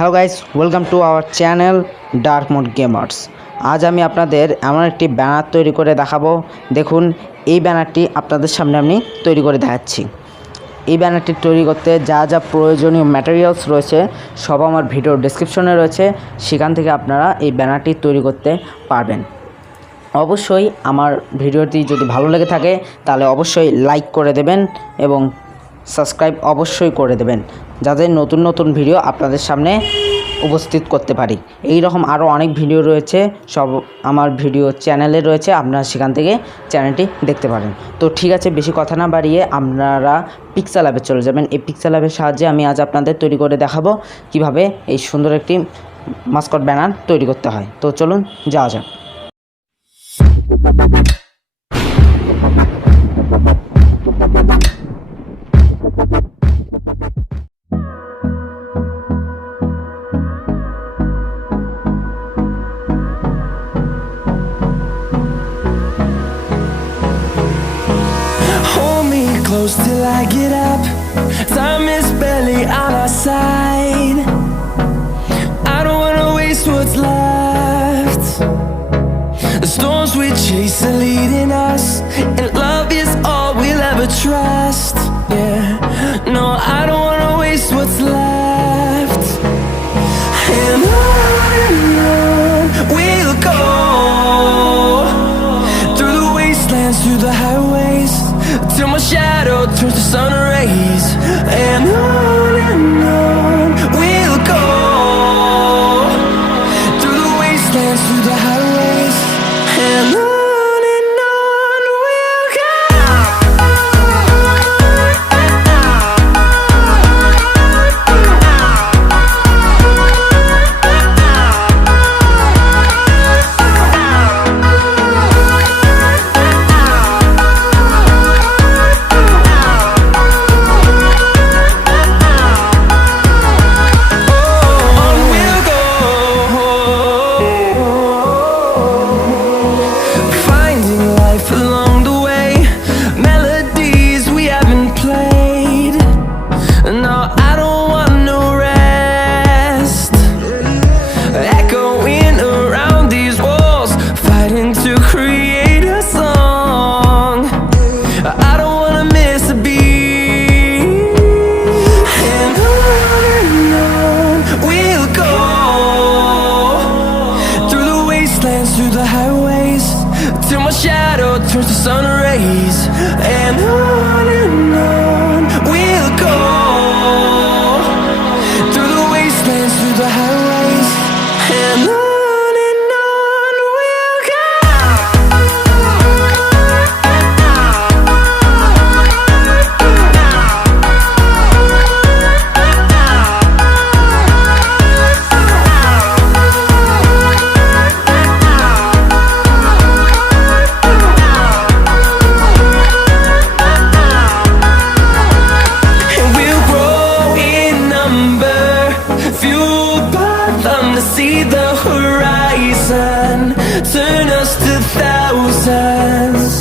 Hello guys, welcome to our channel dark mode gamers. আজ আমি আপনাদের এমন একটি ব্যানার তৈরি করে দেখাবো। দেখুন, এই ব্যানারটি আপনাদের সামনে আমি তৈরি করে দেখাচ্ছি। এই ব্যানারটি তৈরি করতে যা যা প্রয়োজনীয় ম্যাটেরিয়ালস রয়েছে সব আমার ভিডিও ডেসক্রিপশনে রয়েছে, সেখান থেকে আপনারা এই ব্যানারটি তৈরি করতে পারবেন। অবশ্যই আমার ভিডিওটি যদি ভালো লেগে থাকে তাহলে অবশ্যই লাইক করে দেবেন এবং সাবস্ক্রাইব অবশ্যই করে দেবেন, যাতে নতুন নতুন ভিডিও আপনাদের সামনে উপস্থিত করতে পারি। এই রকম আরও অনেক ভিডিও রয়েছে, সব আমার ভিডিও চ্যানেলে রয়েছে, আপনারা সেখান থেকে চ্যানেলটি দেখতে পারেন। তো ঠিক আছে, বেশি কথা না বাড়িয়ে আপনারা পিক্সেলল্যাবে চলে যাবেন। এই পিক্সেলল্যাবের সাহায্যে আমি আজ আপনাদের তৈরি করে দেখাবো কিভাবে এই সুন্দর একটি মাস্কট ব্যানার তৈরি করতে হয়। তো চলুন যাওয়া যাক। Close till I get up. Time is barely on our side. I don't wanna waste what's left. The storms we chase are leading us, and love is all we'll ever trust. Yeah, no, I don't wanna waste what's left. And on we'll go, through the wastelands, through the highways, till my shadow turns to sun rays. And on we'll go, through the wastelands, through the highways. And on we'll go. Through the highways, till my shadow turns to sun rays. And on we'll go, through the wastelands, through the highways. And on we'll go. See the horizon, turn us to thousands,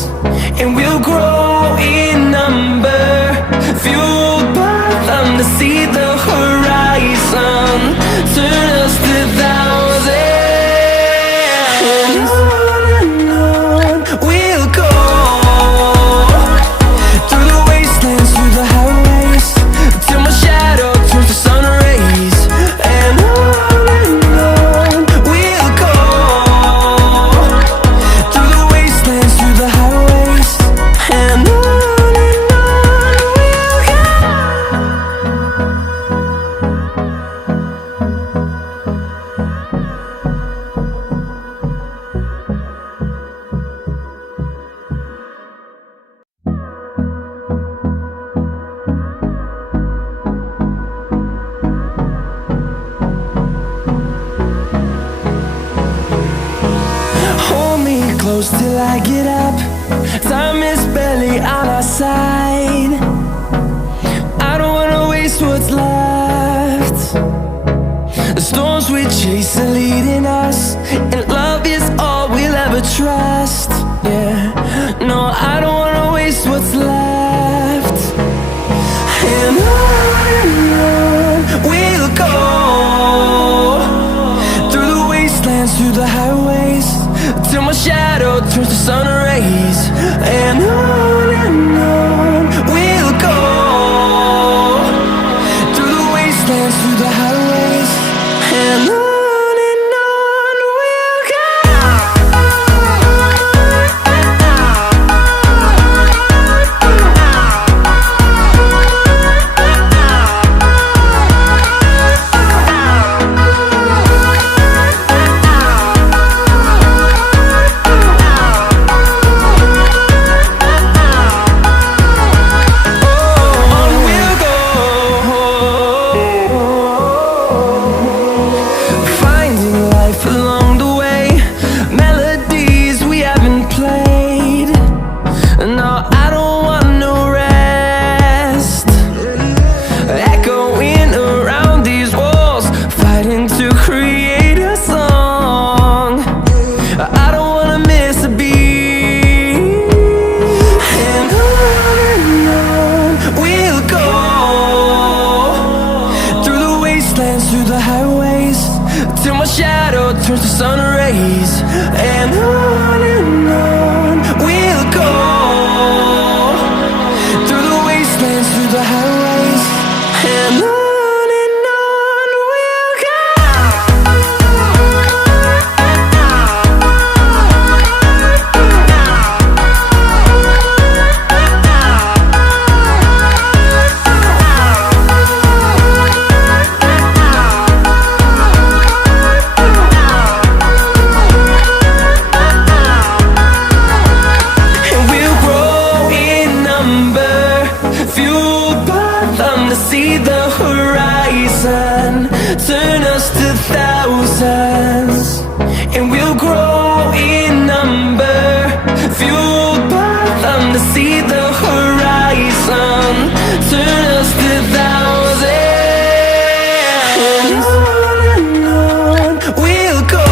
and we'll grow in number, fueled by them to see the horizon, turn us to thousands. And on we'll go, through the wastelands, through the highways, till my shadow turns to sun rays. And close till I get up. Time is barely on our side. I don't wanna waste what's left. The storms we chase are leading us, and love is all we'll ever trust. Yeah, no, I don't wanna waste what's left. And on we'll go, life along the way, melodies we haven't played. No, I don't want no rest, echoing around these walls, fighting to create a song. I don't wanna miss a beat. And on we'll go, through the wastelands, through the highways, till my shadow turns to sun rays. And on we'll go, through the wastelands, through the highways, and on we'll go. And we'll grow in number, fueled by them to see the horizon, turn us to thousands. And we'll grow in number, fueled by them to see the horizon, turn us to thousands. And on we'll go,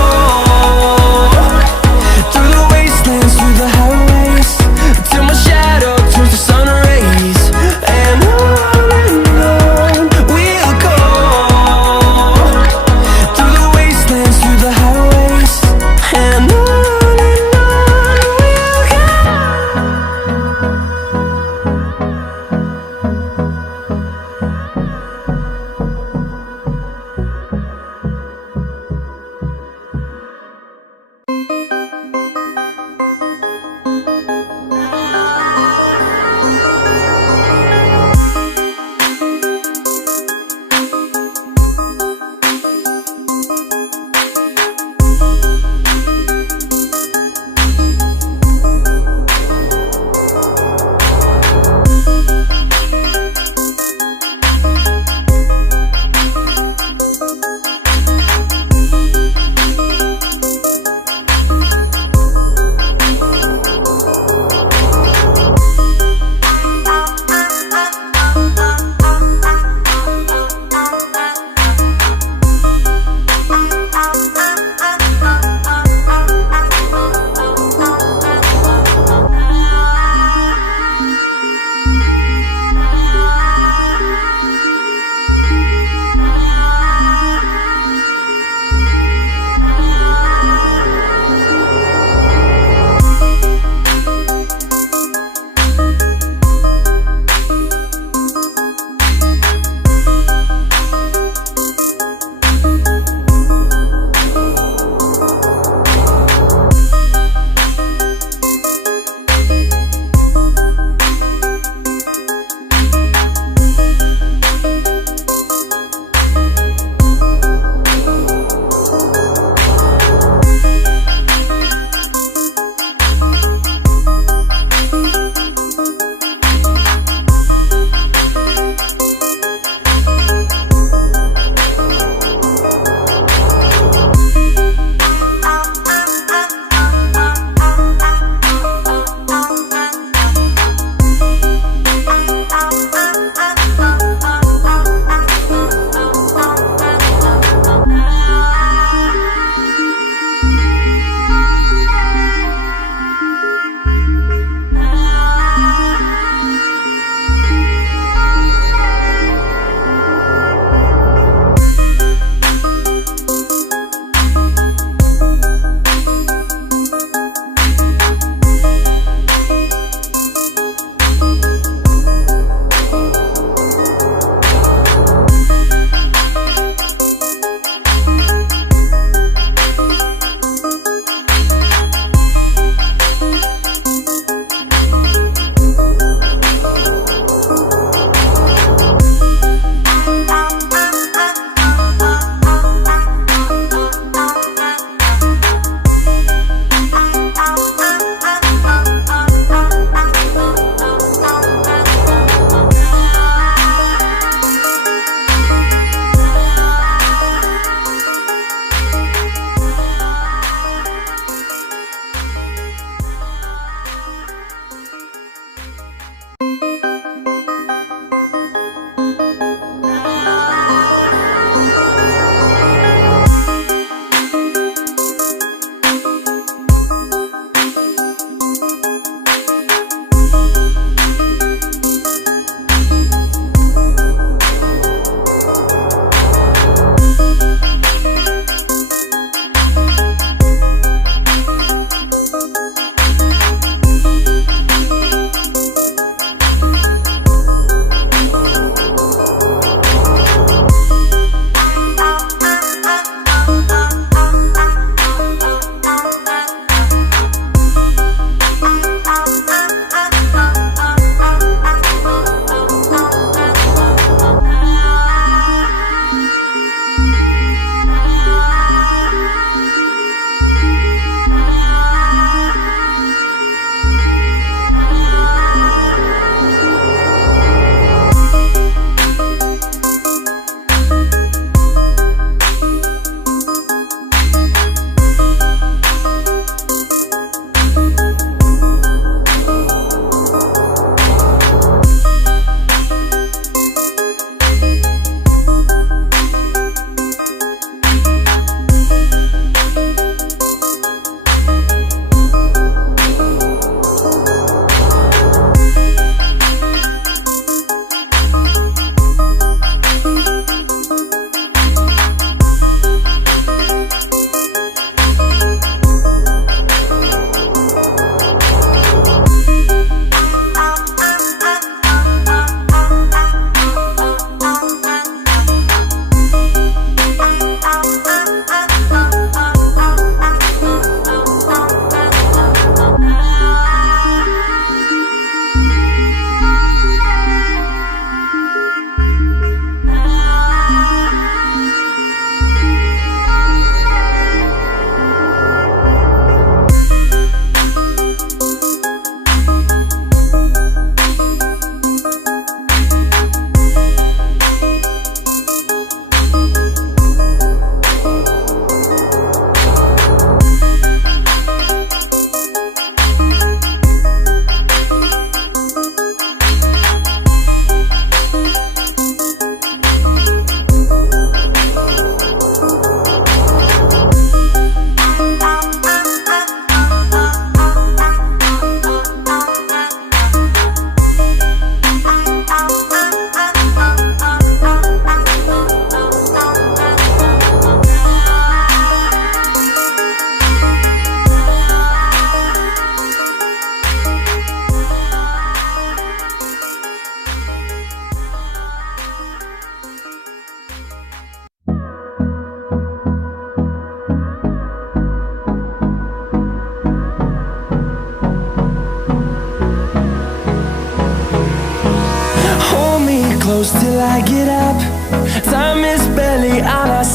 through the wastelands, through the highways, till my shadow turns to sun rays. And on we'll go, through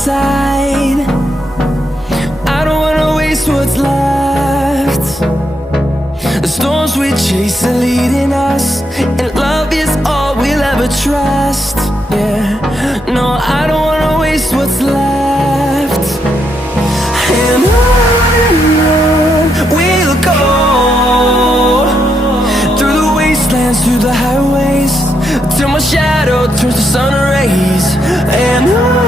side. I don't wanna waste what's left. The storms we chase are leading us, and love is all we'll ever trust. Yeah, no, I don't wanna waste what's left. And on we'll go, through the wastelands, through the highways, till my shadow turns to sun rays. And on